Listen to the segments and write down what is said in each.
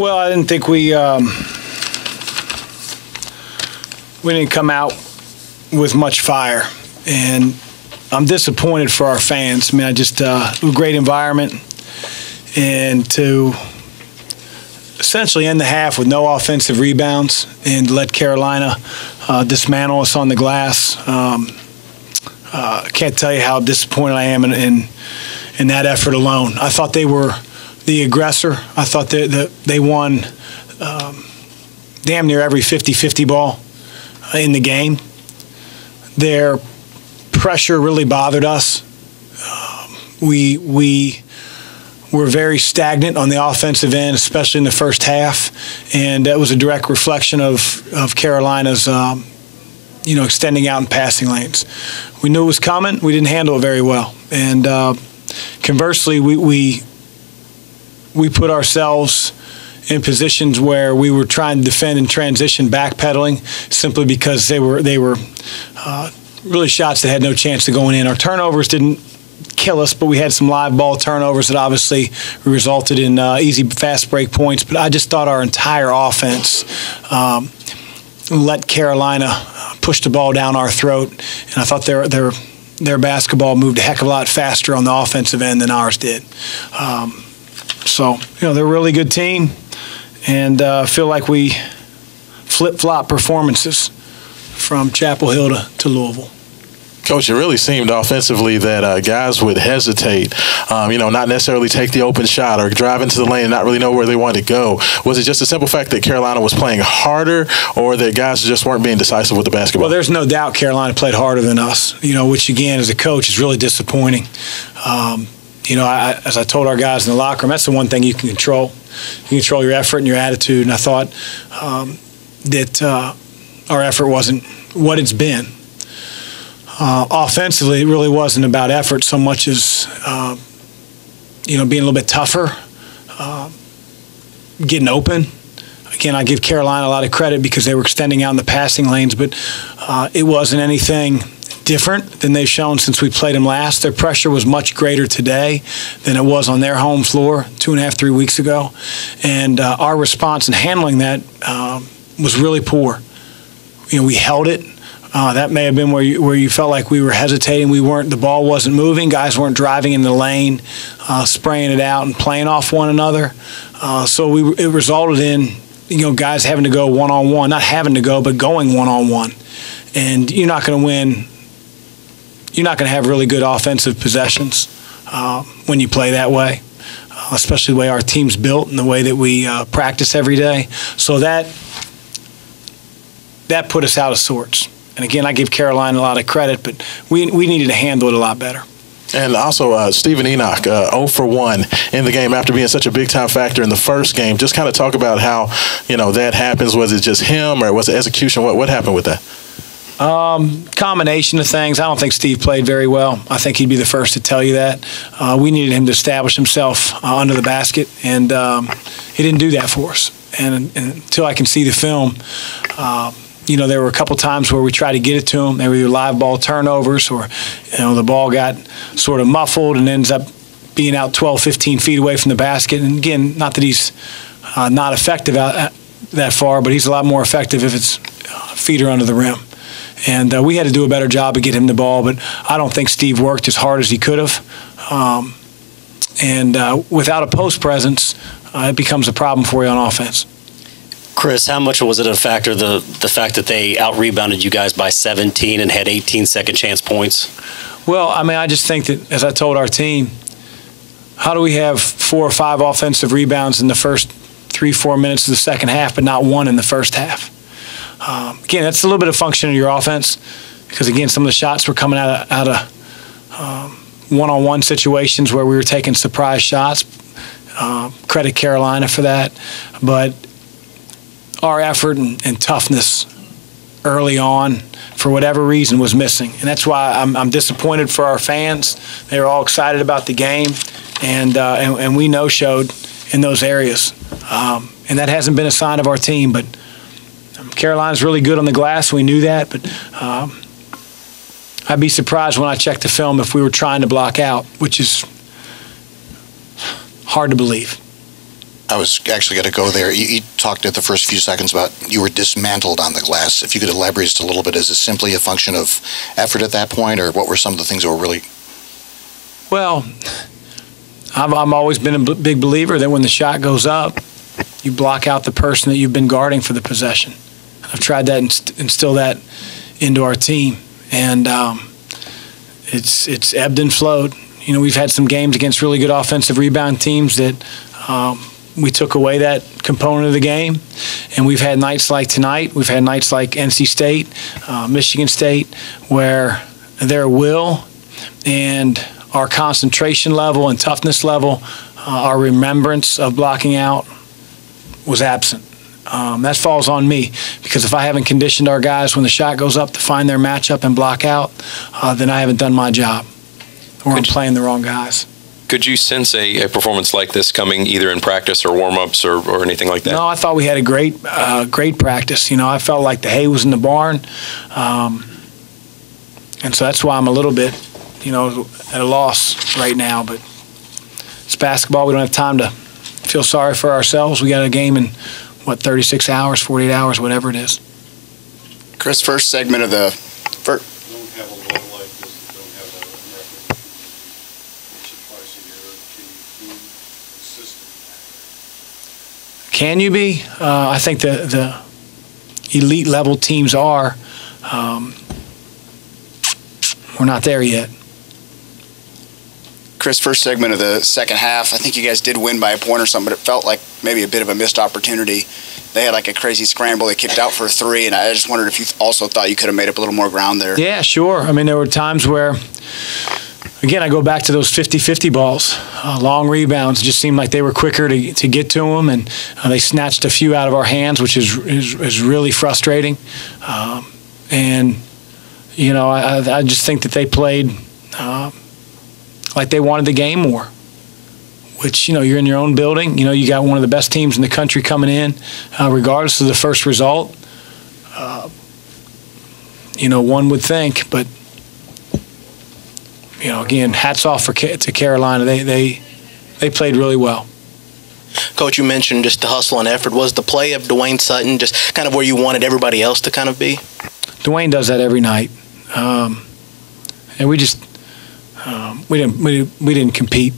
Well, I didn't think we didn't come out with much fire, and I'm disappointed for our fans. I mean, a great environment, and to essentially end the half with no offensive rebounds and let Carolina dismantle us on the glass. I can't tell you how disappointed I am in that effort alone. I thought they were the aggressor. I thought that they won damn near every 50-50 ball in the game. Their pressure really bothered us. We were very stagnant on the offensive end, especially in the first half, and that was a direct reflection of Carolina's extending out in passing lanes. We knew it was coming. We didn't handle it very well, and conversely, we put ourselves in positions where we were trying to defend in transition, backpedaling, simply because they were really shots that had no chance of going in. Our turnovers didn't kill us, but we had some live ball turnovers that obviously resulted in easy, fast break points. But I just thought our entire offense let Carolina push the ball down our throat, and I thought their basketball moved a heck of a lot faster on the offensive end than ours did. So they're a really good team, and I feel like we flip-flop performances from Chapel Hill to Louisville. Coach, it really seemed offensively that guys would hesitate, not necessarily take the open shot or drive into the lane and not really know where they wanted to go. Was it just a simple fact that Carolina was playing harder, or that guys just weren't being decisive with the basketball? Well, there's no doubt Carolina played harder than us, which, again, as a coach is really disappointing. As I told our guys in the locker room, that's the one thing you can control. You can control your effort and your attitude, and I thought that our effort wasn't what it's been. Offensively, it really wasn't about effort so much as, being a little bit tougher, getting open. Again, I give Carolina a lot of credit because they were extending out in the passing lanes, but it wasn't anything different than they've shown since we played them last. Their pressure was much greater today than it was on their home floor 2.5, 3 weeks ago. And our response in handling that was really poor. We held it. That may have been where you felt like we were hesitating. The ball wasn't moving. Guys weren't driving in the lane, spraying it out and playing off one another. So it resulted in, guys having to go one-on-one, not having to go, but going one-on-one. And you're not going to win. You're not going to have really good offensive possessions when you play that way, especially the way our team's built and the way that we practice every day. So that put us out of sorts. And again, I give Carolina a lot of credit, but we needed to handle it a lot better. And also, Stephen Enoch, 0 for 1 in the game after being such a big-time factor in the first game. Just kind of talk about how, that happens. Was it just him, or was it execution? What happened with that? Combination of things. I don't think Steve played very well. I think he'd be the first to tell you that. We needed him to establish himself under the basket, and he didn't do that for us. And until I can see the film, there were a couple times where we tried to get it to him. They were either live ball turnovers or, the ball got sort of muffled and ends up being out 12, 15 feet away from the basket. And again, not that he's not effective out that far, but he's a lot more effective if it's feet are under the rim. And we had to do a better job of getting him the ball, but I don't think Steve worked as hard as he could have. Without a post presence, it becomes a problem for you on offense. Chris, how much was it a factor, the fact that they out-rebounded you guys by 17 and had 18 second-chance points? Well, I just think that, as I told our team, how do we have 4 or 5 offensive rebounds in the first 3-4 minutes of the second half, but not one in the first half? Again, that's a little bit of function of your offense because, again, some of the shots were coming out of one-on-one situations where we were taking surprise shots. Credit Carolina for that. But our effort and toughness early on, for whatever reason, was missing. And that's why I'm disappointed for our fans. They were all excited about the game, and we no-showed in those areas. And that hasn't been a sign of our team, but Carolina's really good on the glass. We knew that, but I'd be surprised when I checked the film if we were trying to block out, which is hard to believe. I was actually going to go there. You talked at the first few seconds about you were dismantled on the glass. If you could elaborate just a little bit, is it simply a function of effort at that point, or what were some of the things that were really... Well, I've always been a big believer that when the shot goes up, you block out the person that you've been guarding for the possession. I've tried that and instill that into our team, and it's ebbed and flowed. You know, we've had some games against really good offensive rebound teams that we took away that component of the game, and we've had nights like tonight. We've had nights like NC State, Michigan State, where their will and our concentration level and toughness level, our remembrance of blocking out was absent. That falls on me, because if I haven't conditioned our guys when the shot goes up to find their matchup and block out, then I haven't done my job, or I'm playing the wrong guys. Could you sense a performance like this coming either in practice or warm-ups or anything like that? No, I thought we had a great practice. You know, I felt like the hay was in the barn, and so that's why I'm a little bit, you know, at a loss right now. But it's basketball. We don't have time to feel sorry for ourselves. We got a game in, 36 hours, 48 hours, whatever it is. Chris, first segment of the first. Can you be? I think the elite level teams are. We're not there yet. Chris, first segment of the second half, I think you guys did win by a point or something, but it felt like maybe a bit of a missed opportunity. They had like a crazy scramble. They kicked out for a three, and I just wondered if you also thought you could have made up a little more ground there. Yeah, sure. I mean, there were times where, again, I go back to those 50-50 balls. Long rebounds just seemed like they were quicker to get to them, and they snatched a few out of our hands, which is really frustrating. And, you know, I just think that they played like they wanted the game more, which, you know, you're in your own building. You know, you got one of the best teams in the country coming in, regardless of the first result. You know, one would think, but, you know, again, hats off to Carolina. They played really well. Coach, you mentioned just the hustle and effort. Was the play of Dwayne Sutton just kind of where you wanted everybody else to kind of be? Dwayne does that every night, and we just we didn't compete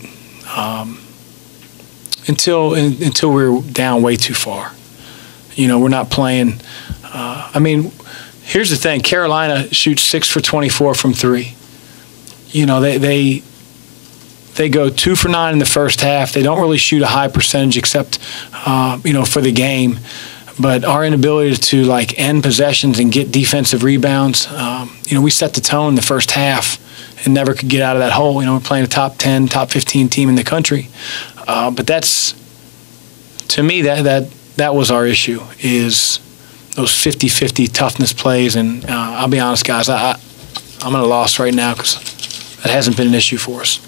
until we were down way too far. You know, we're not playing. I mean, here's the thing: Carolina shoots 6 for 24 from three. You know, they go 2 for 9 in the first half. They don't really shoot a high percentage except, you know, for the game. But our inability to, like, end possessions and get defensive rebounds, you know, we set the tone in the first half and never could get out of that hole. You know, we're playing a top 10, top 15 team in the country. But that's, to me, that was our issue, is those 50-50 toughness plays. And I'll be honest, guys, I'm at a loss right now because that hasn't been an issue for us.